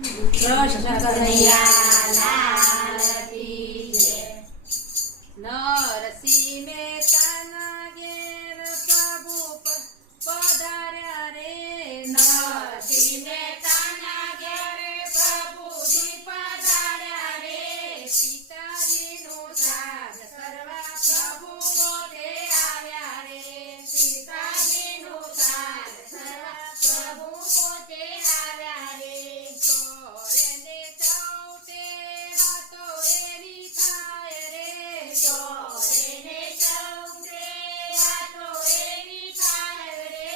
કૃષ્ણ કનૈયા લાલ કી જય। નરસિંહ મહેતાના ઘેર પ્રભુ પધાર્યા રે। નરસિંહ મહેતાના ઘેર પ્રભુજી પધાર્યા રે। સીતાજીનું શ્રાદ્ધ કરવા પ્રભુ પોતે આવ્યા રે। સીતાજીનું શ્રાદ્ધ કરવા પ્રભુ પોતે આવ્યા રે। ચોરેને ચૌટે વાતો એવી થાય રે। ચોરેને ચૌટે વાતો એવી થાય રે।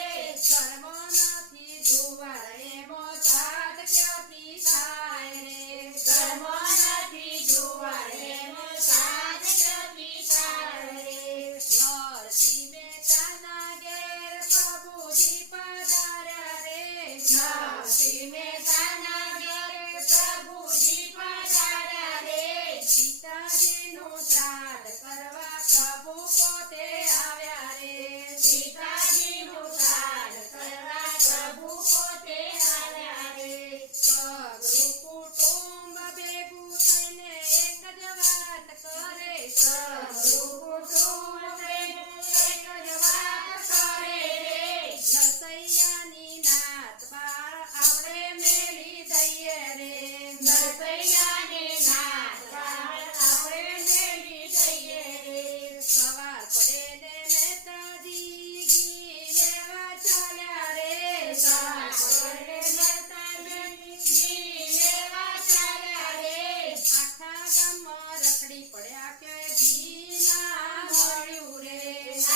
કર્મો નથી જુવાર એમો શ્રાદ્ધ ક્યાંથી થાય રે। કર્મો નથી જુવાર એમો શ્રાદ્ધ ક્યાંથી થાય રે। નરસિંહ મહેતાના ઘેર પ્રભુજી પધાર્યા રે। નરસિંહ મહેતાના પ્રભુજી પધાર્યા રે। સીતાજીનું શ્રાદ્ધ કરવા પ્રભુ પોતે આવ્યા રે। સીતાજીનું શ્રાદ્ધ કરવા પ્રભુ પોતે આવ્યા રે। સગરું કુટુંબ ભેગું થઈને એક જ વાત કરે। સગરું કુટુંબ ભેગું એક જ વાત કરે રે। નરસૈયાની નાત બાળ આપણે મેલી દઈએ રે। નરસૈયાની નાત બાળ આપણે મેલી દઈએ રે। સવાર પડે ને મહેતાજી ઘી લેવા ચાલ્યા રે। સવાર પડે મહેતાજી ઘી લેવા ચાલ્યા રે। આખા ગામમાં રખડી પડ્યા કે ઘી ના મળ્યું રે।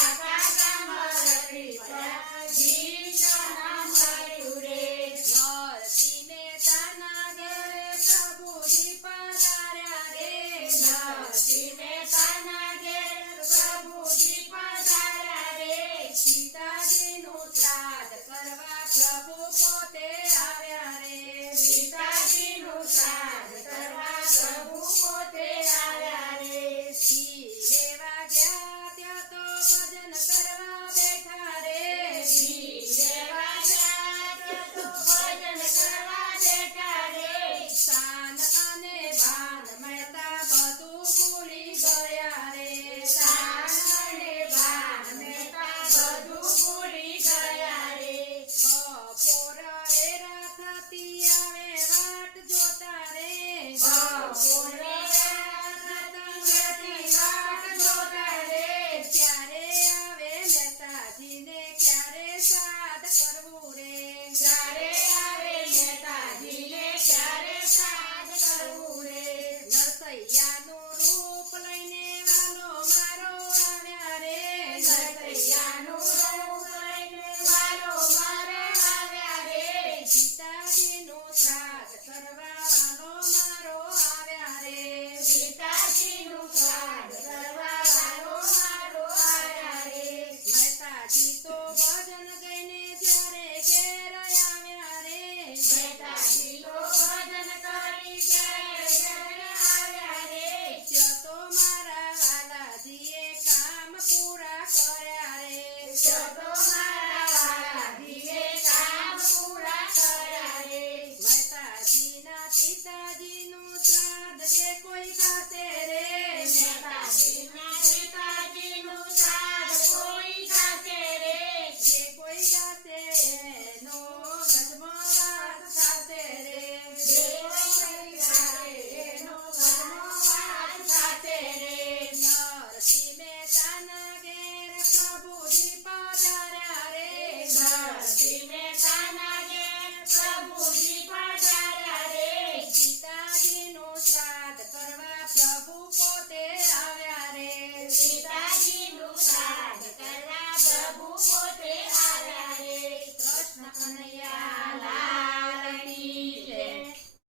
આખા ગામમાં રખડી પડ્યા ઘી ના મળ્યું રે। નરસિંહ મહેતાના ઘેરે પ્રભુજી પધાર્યા રે। નરસિંહ મહેતાના ઘેર પ્રભુજી પધાર્યા રે। સીતાજીનું શ્રાદ્ધ કરવા પ્રભુ પોતે આવ્યા રે। સીતાજીનું શ્રાદ્ધ કરવા પ્રભુ પોતે આવ્યા રે। ઘી લેવા ગયા ત્યાં તો ભજન કરવા બેઠા રે। ઘી લેવા ગયા ત્યાં તો ભજન કરવા બેઠા રે। શાન અને બાન મહેતા બધું ભૂલી ગયા રે। શાન અને બાન મહેતા બધું ભૂલી ગયા રે। બપોર વેરા થતી આવે વાટ જોતા રે। બપોર વેરા થતી વાટ જોતા રે। ક્યારે આવે મહેતાજીને ક્યારે શ્રાદ્ધ કરવું રે। ક્યારે આવે મહેતાજીને ક્યારે શ્રાદ્ધ કરવું રે। નરસૈયાનું રૂપ લઈને વાલો મારો આવ્યા રે। નરસૈયાનું રૂપ લઈને વાલો મારે આવ્યા રે। સીતાજીનું શ્રાદ્ધ કરવા વાલો મારો